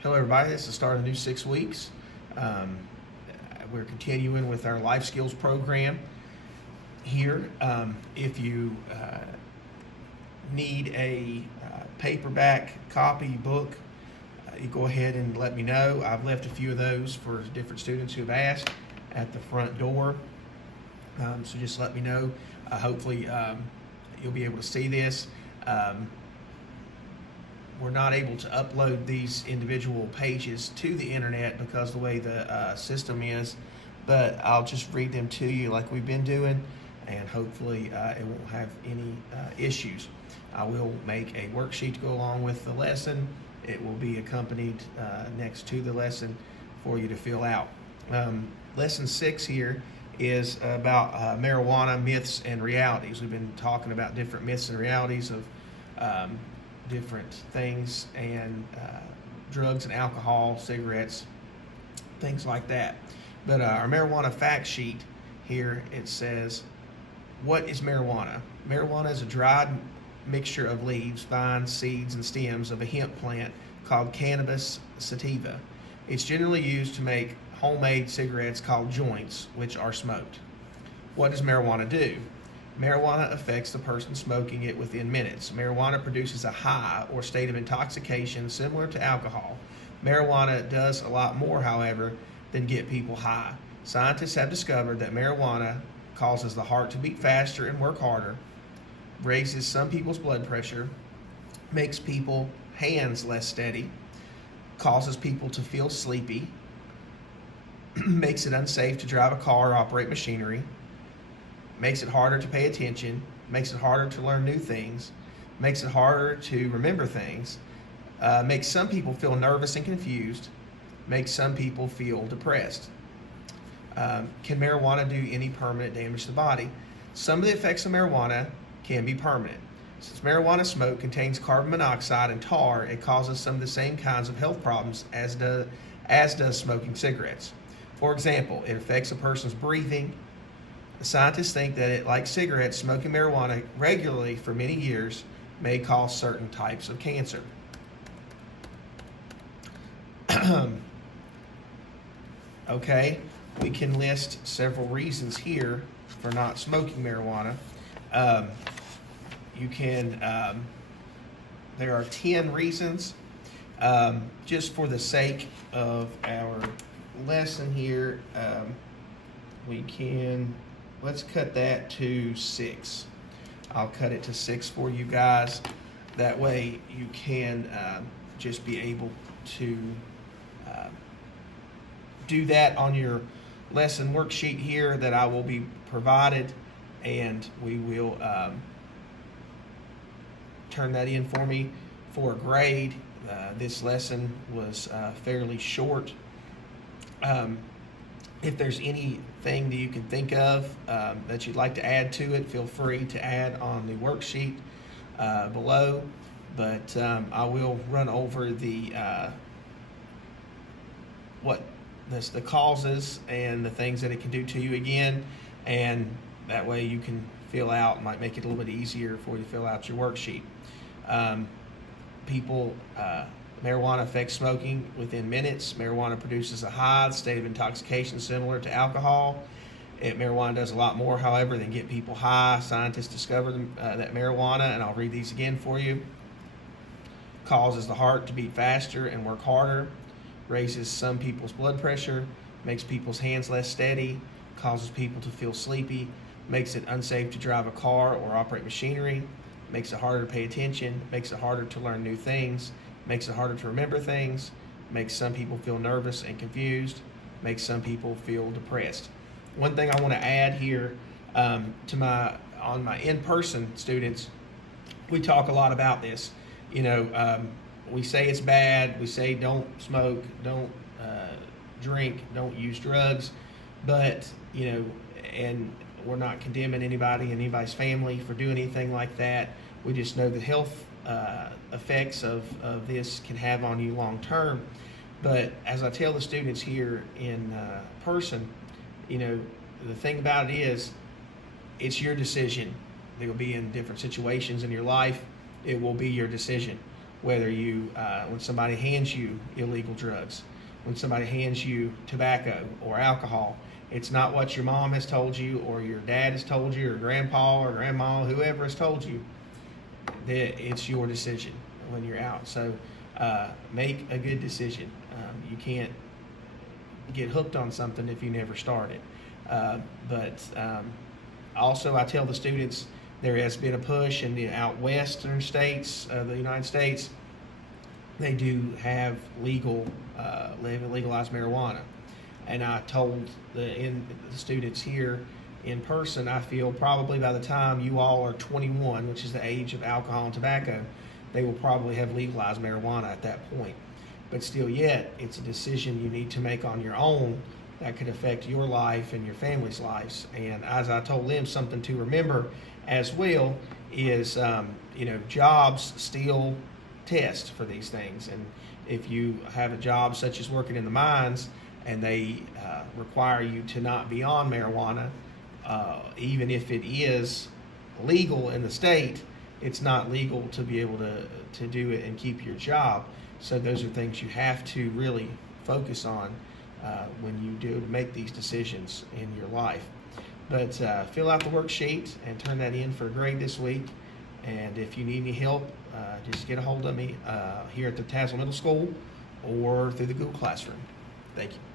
Hello, everybody. This is the start of the new 6 weeks. Um, we're continuing with our life skills program here. If you need a paperback copy book, you go ahead and let me know. I've left a few of those for different students who have asked at the front door. So just let me know. Hopefully, you'll be able to see this. We're not able to upload these individual pages to the internet because of the way the system is, but I'll just read them to you like we've been doing, and hopefully it won't have any issues. I will make a worksheet to go along with the lesson. It will be accompanied next to the lesson for you to fill out. Lesson 6 here is about marijuana myths and realities. We've been talking about different myths and realities of different things, and drugs and alcohol, cigarettes, things like that. But our marijuana fact sheet here, it says, what is marijuana? Marijuana is a dried mixture of leaves, vines, seeds, and stems of a hemp plant called Cannabis sativa. It's generally used to make homemade cigarettes called joints, which are smoked. What does marijuana do? Marijuana affects the person smoking it within minutes. Marijuana produces a high or state of intoxication similar to alcohol. Marijuana does a lot more, however, than get people high. Scientists have discovered that marijuana causes the heart to beat faster and work harder, raises some people's blood pressure, makes people's hands less steady, causes people to feel sleepy, makes it unsafe to drive a car or operate machinery, makes it harder to pay attention, makes it harder to learn new things, makes it harder to remember things, makes some people feel nervous and confused, makes some people feel depressed. Can marijuana do any permanent damage to the body? Some of the effects of marijuana can be permanent. Since marijuana smoke contains carbon monoxide and tar, it causes some of the same kinds of health problems as does smoking cigarettes. For example, it affects a person's breathing. Scientists think that like cigarettes, smoking marijuana regularly for many years may cause certain types of cancer. Okay, we can list several reasons here for not smoking marijuana. There are 10 reasons. Just for the sake of our lesson here, let's cut that to 6. I'll cut it to 6 for you guys. That way you can just be able to do that on your lesson worksheet here that I will be provided, and we will turn that in for me for a grade. This lesson was fairly short. If there's anything that you can think of that you'd like to add to it, feel free to add on the worksheet below. But I will run over the causes and the things that it can do to you again, and that way you can fill out. Might make it a little bit easier for you to fill out your worksheet. Marijuana affects smoking within minutes. Marijuana produces a high state of intoxication similar to alcohol. Marijuana does a lot more, however, than get people high. Scientists discovered that marijuana, and I'll read these again for you, causes the heart to beat faster and work harder, raises some people's blood pressure, makes people's hands less steady, causes people to feel sleepy, makes it unsafe to drive a car or operate machinery, makes it harder to pay attention, makes it harder to learn new things, makes it harder to remember things, makes some people feel nervous and confused, makes some people feel depressed. One thing I want to add here on my in-person students, we talk a lot about this. We say it's bad, we say don't smoke, don't drink, don't use drugs, but and we're not condemning anybody's family for doing anything like that. We just know the health effects of this can have on you long term. But as I tell the students here in person, the thing about it is, it's your decision. There will be in different situations in your life. It will be your decision. whether you, when somebody hands you illegal drugs, when somebody hands you tobacco or alcohol, it's not what your mom has told you or your dad has told you or grandpa or grandma, whoever has told you. That it's your decision when you're out. So make a good decision. You can't get hooked on something if you never start it. Also, I tell the students there has been a push in the out western states of the United States. They do have legalized marijuana, and I told the students here in person, I feel probably by the time you all are 21, which is the age of alcohol and tobacco, they will probably have legalized marijuana at that point. But still yet, it's a decision you need to make on your own that could affect your life and your family's lives. And as I told them, something to remember as well is, jobs still test for these things. And if you have a job such as working in the mines and they require you to not be on marijuana, even if it is legal in the state, it's not legal to be able to do it and keep your job. So those are things you have to really focus on when you do make these decisions in your life. But fill out the worksheet and turn that in for a grade this week. And if you need any help, just get a hold of me here at the Tazewell Middle School or through the Google Classroom. Thank you.